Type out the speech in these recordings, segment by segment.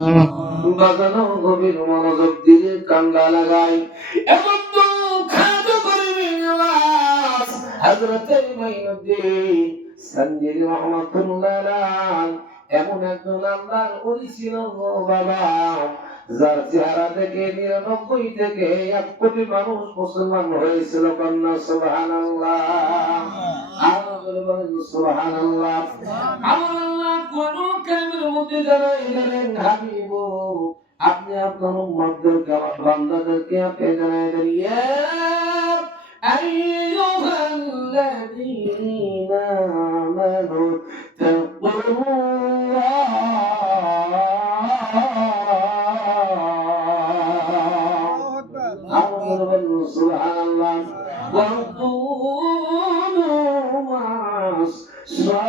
বাজানো গভীর মনোযোগ দিয়ে কান্দা লাগাই এমন তো খাদ্য করে নামাজ হযরতে মাইনুদ্দিন সঞ্জিল রহমাতুল্লাহ আলাইহি এমন একজন আল্লাহর ওলি ছিল গো বাবা, যার চেহারা থেকে ৯৯ থেকে ১ কোটি মানুষ মুসলমান হয়েছিল। কন্যা সুবহানাল্লাহ, আর বলেন সুবহানাল্লাহ। আমার আল্লাহ কোরআন কারীমের মধ্যে জানাই দিলেন, হাবিব আপনি আপনার উম্মতদেরকে, আমার বান্দাদেরকে আপনি জানাই দেন, ইয়া আইয়ুহাল্লাযীনা আমানু তাকুল্লাহ সুবহানাল্লাহ ওয়া কুনু মা'আস সাদিকিন।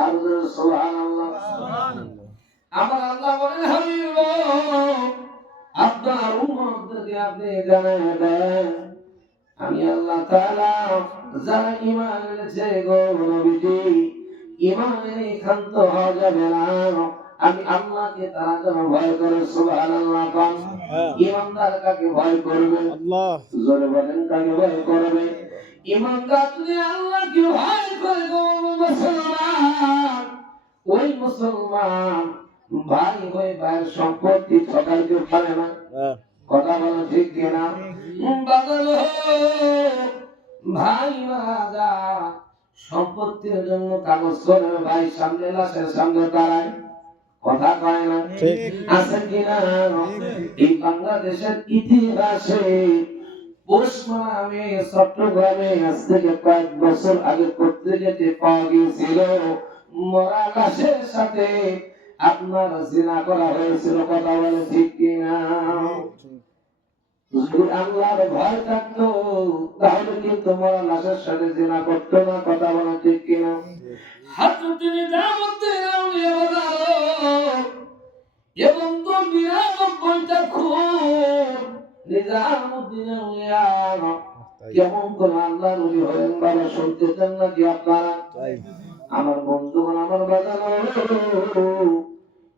আর সুবহানাল্লাহ। আমার আল্লাহ বলেন, হাবিব আপনার উম্মতদেরকে আপনি জানায় দেন, আমি আল্লাহ তাআলা যারা ঈমান এনেছে গো নবীজি, ঈমানে ক্ষান্ত হওয়া যাবে না। আমি আল্লাহকে তারা যেন ভয় করে। সুবহানাল্লাহ। ঈমানদার কাকে ভয় করবে? আল্লাহ। জোরে বলেন, কাকে ভয় করবে? ঈমানদার যদি আল্লাহকে ভয় করে গো মুসলমান, ওই মুসলমান ভাই হয়ে ভাইয়ের সম্পত্তি ঠকাইতে পারে না। কথা বলা ঠিক কিনা? বাদল ভাই মারা যায়, সম্পত্তির জন্য কাগজ করে ভাই সামনে লাশের সামনে দাঁড়ায়, কথা কয় না, আছে কিনা? এই বাংলাদেশের ইতিহাসে চট্টগ্রামে আজ থেকে কয়েক বছর আগে পত্রিকাতে পাওয়া গিয়েছিল মরা লাশের সাথে আপনার জিনা করা হয়েছিল। কথা বলে ঠিক কিনা? যদি আল্লাহর ভয় থাকতো তাহলে কিন্তু মরা লাশের সাথে জিনা করতো না। কথা বলে ঠিক কিনা? হযরত নিজামুদ্দিন আউলিয়া এবং তো ৯৯টা খুন নিজামুদ্দিন আউলিয়া কেমন করে আল্লাহর ওলি হলেন বাবা, শুনতে চান নাকি আপনারা? আমার বন্ধুগণ, আমার বাজানো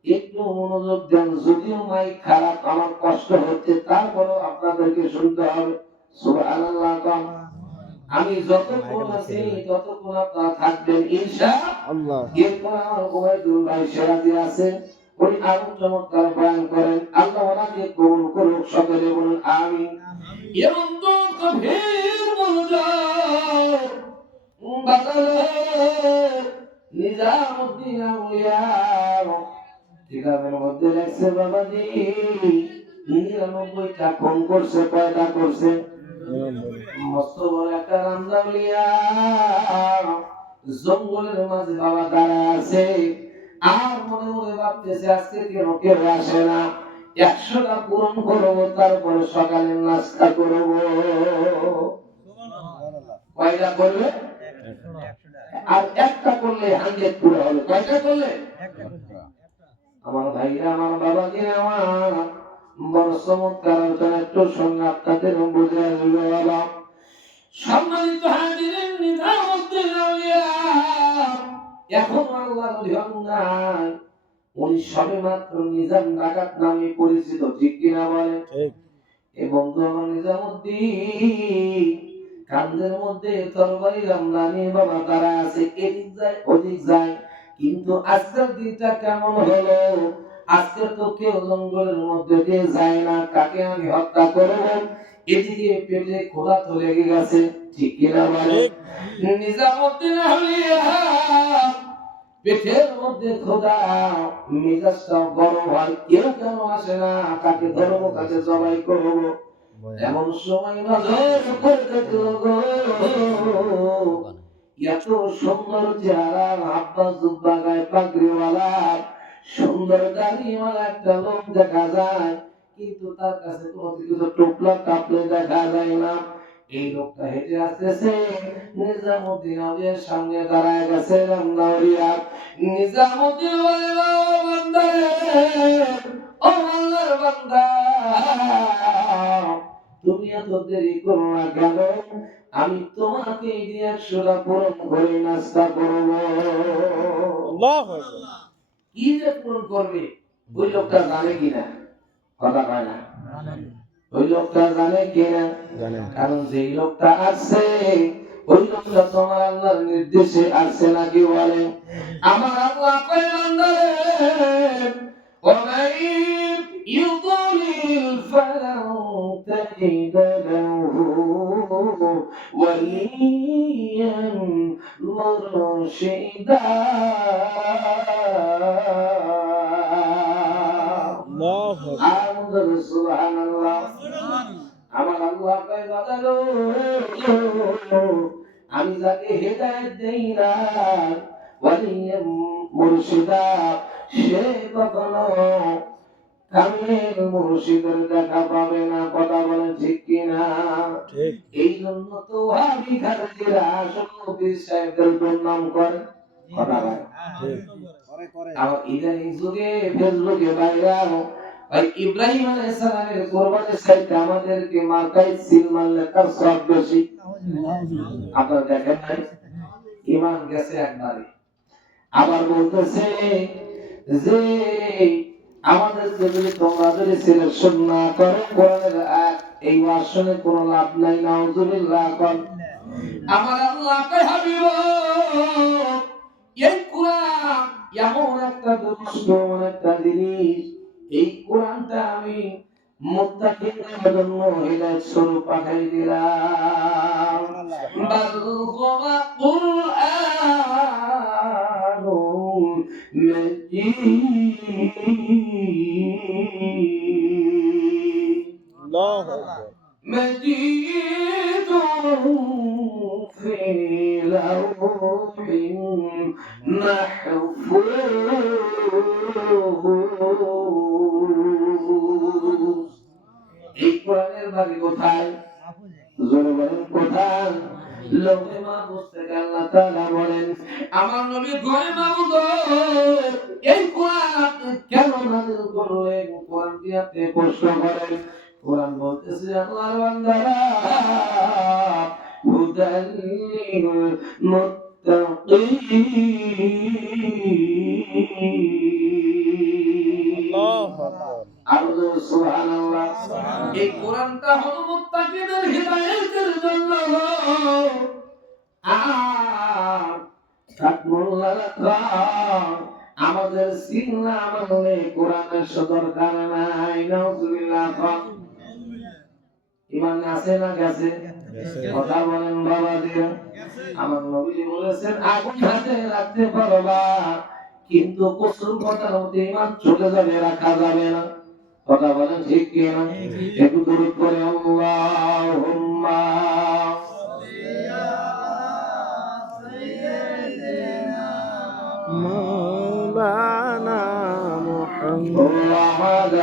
একটু মনোযোগ দেন। যদিও মাইক খারাপ, আমার কষ্ট হচ্ছে, তারপরেও আপনাদেরকে শুনতে হবে। সুবহানাল্লাহ। আমি যতক্ষণ আছি ততক্ষণ আপনারা থাকবেন ইনশাআল্লাহ। এরপর আমার ওবাইদুল ভাই সিরাজি আছে, উনি আরো চমৎকার বয়ান করেন। আল্লাহ ওনাকে কবুল করুক, সকলে বলুন আমিন। এবং তো গভীর মনোযোগ বাতালে নিজামুদ্দিন আউলিয়া কিতাবের মধ্যে লেখছে বাবাজি ৯৯টা খুন করছে। কয়টা করছে? মস্ত বড় একটা রামদাউলিয়া জঙ্গলের মাঝে বাবা দাঁড়ায় আছে, আর মনে মনে ভাবতেছে আজকে কেউ আসে না, ১০০টা পূরণ করবো, তারপরে সকালের নাস্তা করবো। কয়টা করবে? আর একটা করলে 100 পুরো হবে। কয়টা করলে? আমার ভাইরা, আমার বাবা কি আমার বড় চমৎকার আলোচনা একটু সঙ্গে আপনাদের বুঝে আসবে বাবা। সম্মানিত হাজিরিন, নিজামুদ্দিন আউলিয়া এখন আল্লাহর ওলি হন নাই, উনি সবে মাত্র নিজাম ডাকাত নামে পরিচিত। ঠিক কিনা বলে? এই বন্ধু আমার নিজামুদ্দিন কান্দের মধ্যে তরবারি রামদা নিয়ে বাবা দাঁড়ায় আছে, এদিক যায় ওদিক যায়। কিন্তু আজকের দিনটা কেমন হলো? আজকে তো কেউ জঙ্গলের মধ্যে দিয়ে যায় না, কাকে আমি হত্যা করব, এদিকে পেটে ক্ষুধা তো লেগে গেছে। ঠিক কিনা বলে? নিজামুদ্দিন আউলিয়া পেটের মধ্যে ক্ষুধা, মেজাজটা গরম হয়, কেউ কেন আসে না, কাকে ধরবো, কাকে জবাই করবো। এমন সময় নজর করে দেখলো গো, এত সুন্দর চেহারা, আব্বা জুব্বা গায়ে পাগড়িওয়ালা, সুন্দর দাড়িওয়ালা একটা লোক দেখা যায়, কিন্তু তার কাছে কোনো কিছু টোপলা টাপলে দেখা যায় না। এই লোকটা হেঁটে আসতেছে, নিজামুদ্দিন আউলিয়ার সামনে দাঁড়ায় গেছে। রামদাউলিয়া নিজামুদ্দিন আউলিয়া বান্দারে, ও আল্লাহর বান্দা, তুমি এত দেরি করো না কেন? আমি তোমাকে এই 100টা পূরণ করে নাস্তা করব। আল্লাহু আকবার। কি যে পূরণ করবে ওই লোকটা জানে কিনা? কথা কয় না। ওই লোকটা জানে কিনা? কারণ যেই লোকটা আসছে ওই লোকটা তোমার আল্লাহর নির্দেশে আসছে নাকি বলেন? আমার আল্লাহ কয় বান্দারে ومن يضلل فلن تجد له وليا مرشدا আল্লাহু আকবার। সুবহানাল্লাহ। আমার আল্লাহ কয় বান্দারে আমি যাকে হেদায়েত দেই না ওয়ালিয়া মুর্শিদা সে কখনো কামেল মুর্শিদের দেখা পাবে না। কথা বলেন ঠিক কিনা? ঠিক। এই জন্য তো ওয়াহাবি খারেজিরা পীর সাহেবদের দুর্নাম করে। কথা বলেন ঠিক। আর ইদানিং যুগে ফেসবুকে ভাইরাল ভাই ইব্রাহিম আলাইহিস সালামের কোরবানির চাইতে আমাদেরকে মাথায় সিল মারলে তার সব বেশি। আপনারা দেখেন নাই? ঈমান গেছে একবারে। আবার বলতেছে যে আমাদের যদি তোমরা যদি সিলেকশন না করো কোরআনের আয়াত এই ভার্সনে কোনো লাভ নাই। নাউজুবিল্লাহ কর। আমার আল্লাহ কয় হাবিব এই কোরআন এমন একটা দুষ্ট একটা জিনিস, এই কোরআনটা আমি মুত্তাকিনদের জন্য হিদায়াত স্বরূপ পাঠাই দিলাম। বাল হুয়া কুরআনুম মাজিদ। আল্লাহু আকবার। مجيد في لوح محفوظ। এই কোরআনের বাড়ি কোথায়? জোরে বলেন কোথায়? লৌহে মাহফুজ থেকে আল্লাহ তাআলা বলেন আমার নবী কয় মাবুদ এই কোরআন আপনি কেন নাযিল করলেন? কোরআন দিয়ে আপনি প্রশ্ন করেন। কোরআন বলতেছে আল্লাহর বান্দারা হুদাল লিল মুত্তাকিন। আল্লাহু আকবার। আরো সুবহানাল্লাহ। এই কোরআনটা হলো মুত্তাকিনের হিদায়াতের জন্য। আর তাকমুল্লাহ আমাদের সিনা মানলে কোরআনের দরকার নাই। নাউজুবিল্লাহ। ঈমান আছে না গেছে? কথা বলেন বাবাজিরা। আমার নবী বলেছেন আগুন হাতে রাখতে পারবা কিন্তু কসুর কথার মধ্যে ঈমান চলে যাবে, রাখা যাবে না। কথা বলেন ঠিক কি না? একটু দরুদ করে আল্লাহুম্মা মাওলানা মুহাম্মদ ওয়া